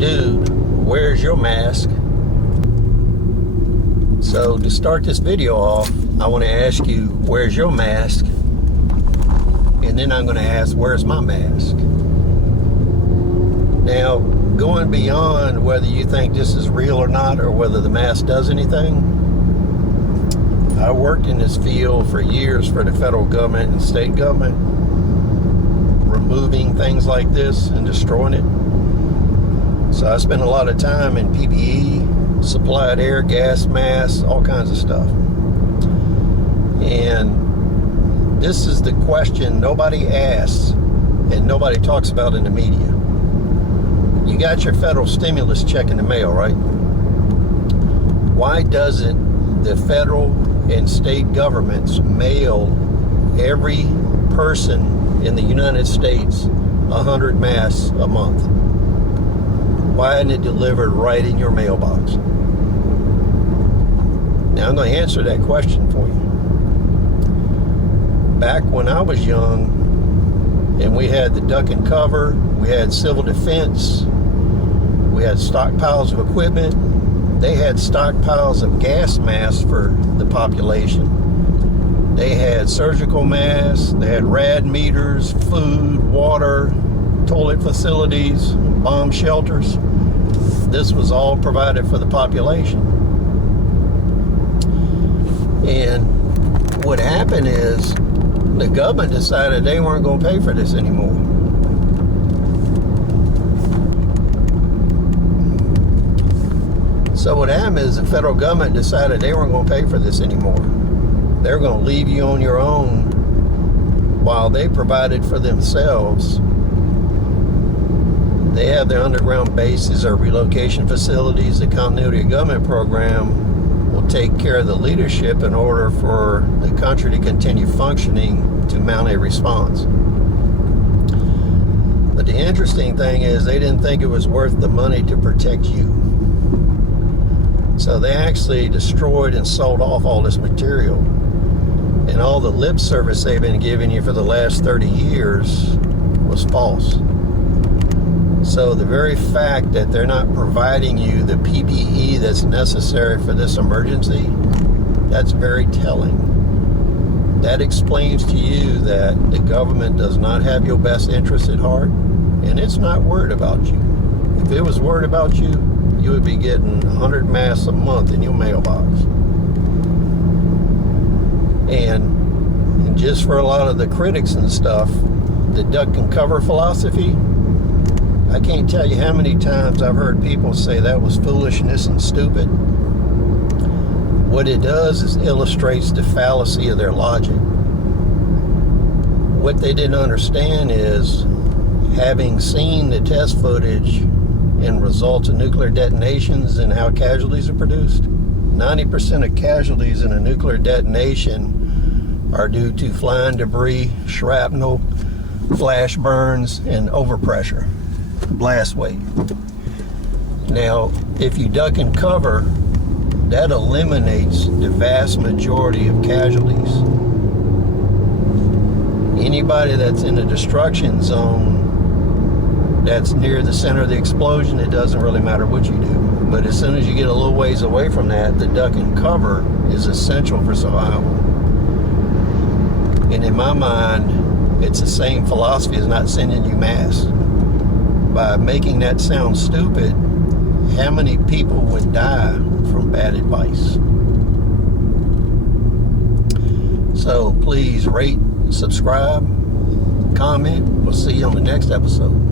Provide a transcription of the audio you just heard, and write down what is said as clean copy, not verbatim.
Dude, where's your mask? So to start this video off, I want to ask you, where's your mask? And then I'm going to ask, where's my mask? Now, going beyond whether you think this is real or not, or whether the mask does anything, I worked in this field for years for the federal government and state government, removing things like this and destroying it. So I spent a lot of time in PPE, supplied air, gas masks, all kinds of stuff. And this is the question nobody asks and nobody talks about in the media. You got your federal stimulus check in the mail, right? Why doesn't the federal and state governments mail every person in the United States 100 masks a month? Why isn't it delivered right in your mailbox? Now I'm going to answer that question for you. Back when I was young and we had the duck and cover, we had civil defense, we had stockpiles of equipment, they had stockpiles of gas masks for the population. They had surgical masks, they had rad meters, food, water, toilet facilities, bomb shelters. This was all provided for the population. And what happened is the government decided they weren't going to pay for this anymore. So what happened is the federal government decided they weren't going to pay for this anymore. They're going to leave you on your own while they provided for themselves. They have their underground bases or relocation facilities. The continuity of government program will take care of the leadership in order for the country to continue functioning to mount a response. But the interesting thing is they didn't think it was worth the money to protect you. So they actually destroyed and sold off all this material. And all the lip service they've been giving you for the last 30 years was false. So the very fact that they're not providing you the PPE that's necessary for this emergency, that's very telling. That explains to you that the government does not have your best interests at heart, and it's not worried about you. If it was worried about you, you would be getting 100 masks a month in your mailbox. And just for a lot of the critics and stuff, the duck and cover philosophy, I can't tell you how many times I've heard people say that was foolishness and stupid. What it does is illustrates the fallacy of their logic. What they didn't understand is, having seen the test footage and results of nuclear detonations and how casualties are produced, 90% of casualties in a nuclear detonation are due to flying debris, shrapnel, flash burns, and overpressure, blast weight. Now, if you duck and cover, that eliminates the vast majority of casualties. Anybody that's in a destruction zone that's near the center of the explosion, it doesn't really matter what you do. But as soon as you get a little ways away from that, the duck and cover is essential for survival. And in my mind, it's the same philosophy as not sending you masks. By making that sound stupid, how many people would die from bad advice? So please rate, subscribe, comment. We'll see you on the next episode.